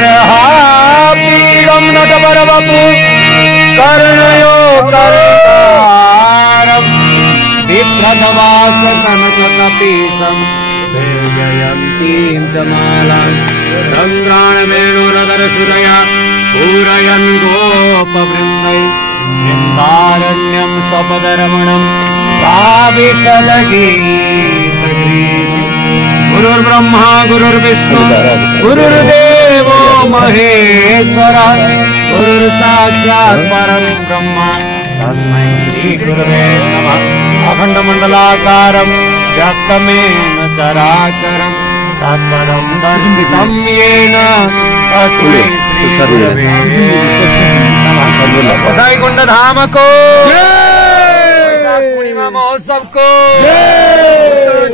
पीडम नटवरवपु कर्णयो कर्तारं बिभ्रतवास कनककपीशं जयन्तीं च मालां रङ्ग्राणवेणुरदरसुदया पूरयन् गोपवृन्दै वृन्दारण्यं सपदरमणं काव्यसलगीतगीतम् गुरुर्ब्रह्मा गुरुर्विष्णु गुरुर्देवो महेश्वरः गुरुर्साक्षात् परं ब्रह्म तस्मै श्री गुरवे नमः। अखण्डमण्डलाकारं व्याप्तमेन चराचरं तत्पदं दर्शितं येन तस्मै श्री गुरवे नमः। गोसाईकुंड धाम को पूर्णिमा महोत्सव को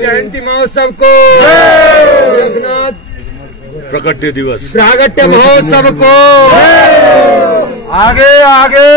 जयंती महोत्सव को प्रागट्य दिवस प्रागट्य महोत्सव को आगे आगे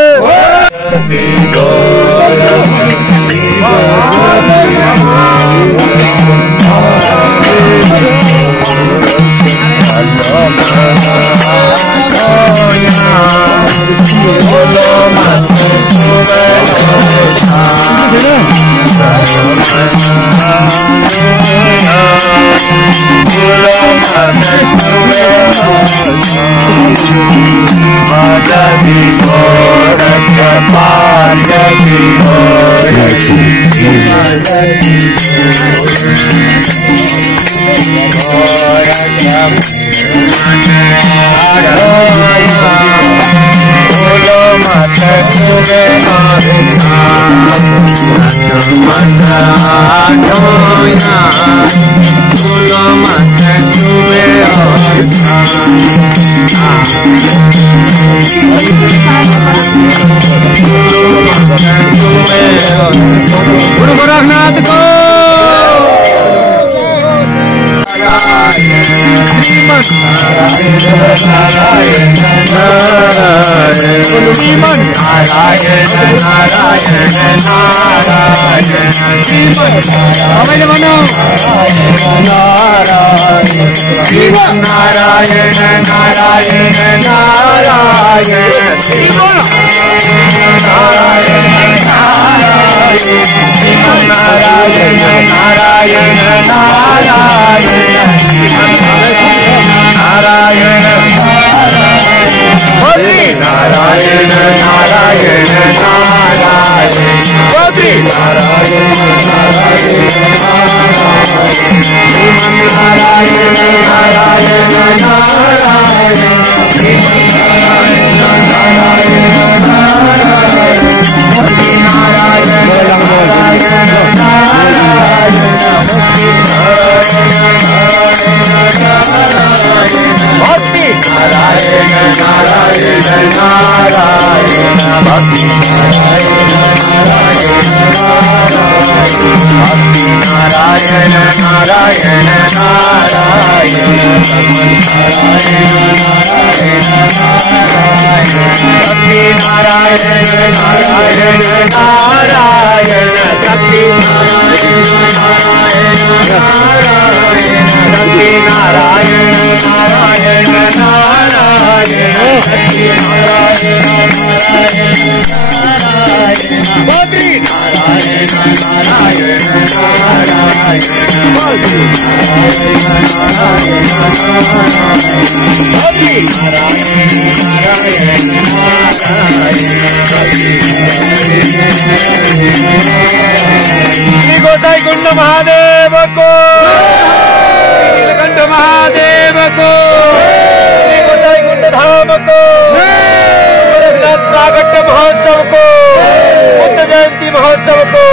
गुरु गोरखनाथ को श्री गोसाईकुंड महादेव को, नीलकंठ महादेव को, श्री गोसाईकुंड धाम को, प्रागट्य महोत्सव को, बुद्ध जयंती महोत्सव को,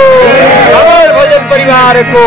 अमर भजन परिवार को।